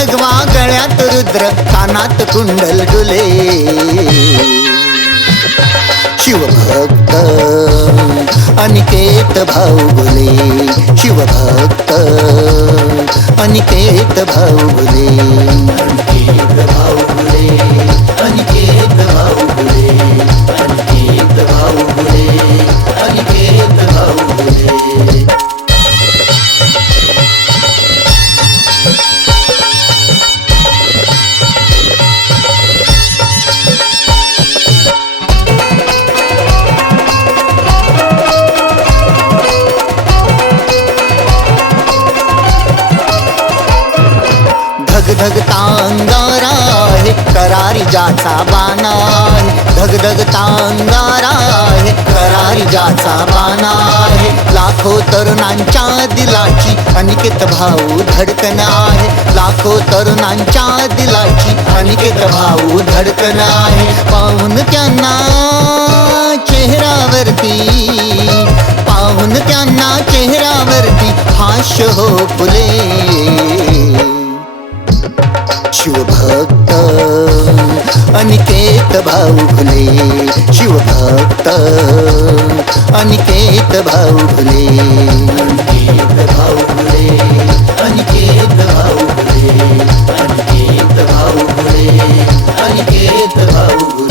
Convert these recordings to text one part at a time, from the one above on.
भगवा गळ्यात रुद्र कानात कुंडल डुले शिवभक्त अनिकेत भाऊ गुले शिवभक्त अनिकेत भाऊ गुले अनिकेत भाऊ गुले अनिकेत भाऊ गुले अनिकेत भाऊ गुले अनिकेत भाऊ गुले धगधगता अंगारा आहे करारी जाचा बाणा आहे धगधगता अंगारा आहे करारी जाचा बाणा आहे लाखो तरुणांच्या दिलाची अनिकेत भाऊ धडकन आहे लाखो तरुणांच्या दिलाची अनिकेत भाऊ धडकन आहे पाहून त्यांना चेहऱ्यावरती पाहून त्यांना चेहऱ्यावरती हास्य हो फुले शिवभक्त अनिकेत भाऊ फुले शिवभक्त अनिकेत भाऊ फुले अनिकेत भाऊ फुले अनिकेत भाऊ फुले अनिकेत भाऊ फुले अनिकेत भाऊ फुले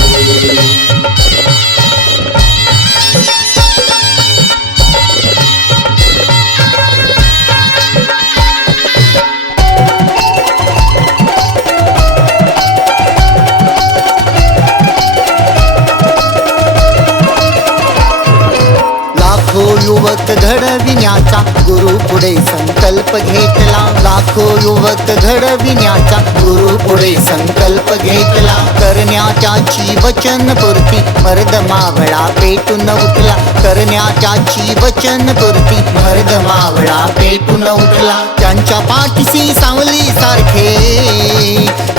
युवक घडविण्याचा गुरु पुढे संकल्प घेतला लाखो युवक घडविण्याचा गुरु पुढे संकल्प घेतला करण्याची वचनपूर्ती मर्द मावळा पेटून उठला करण्याची वचनपूर्ती मर्द मावळा पेटून उठला त्यांच्या पाठीशी सावली सारखे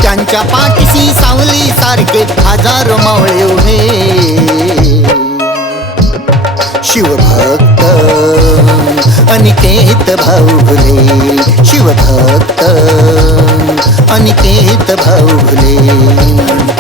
त्यांच्या पाठीशी सावली सारखे हजारो मावळे उभे शिवभक्त अनिकेत भाऊ फुले शिवभक्त अनिकेत भाऊ फुले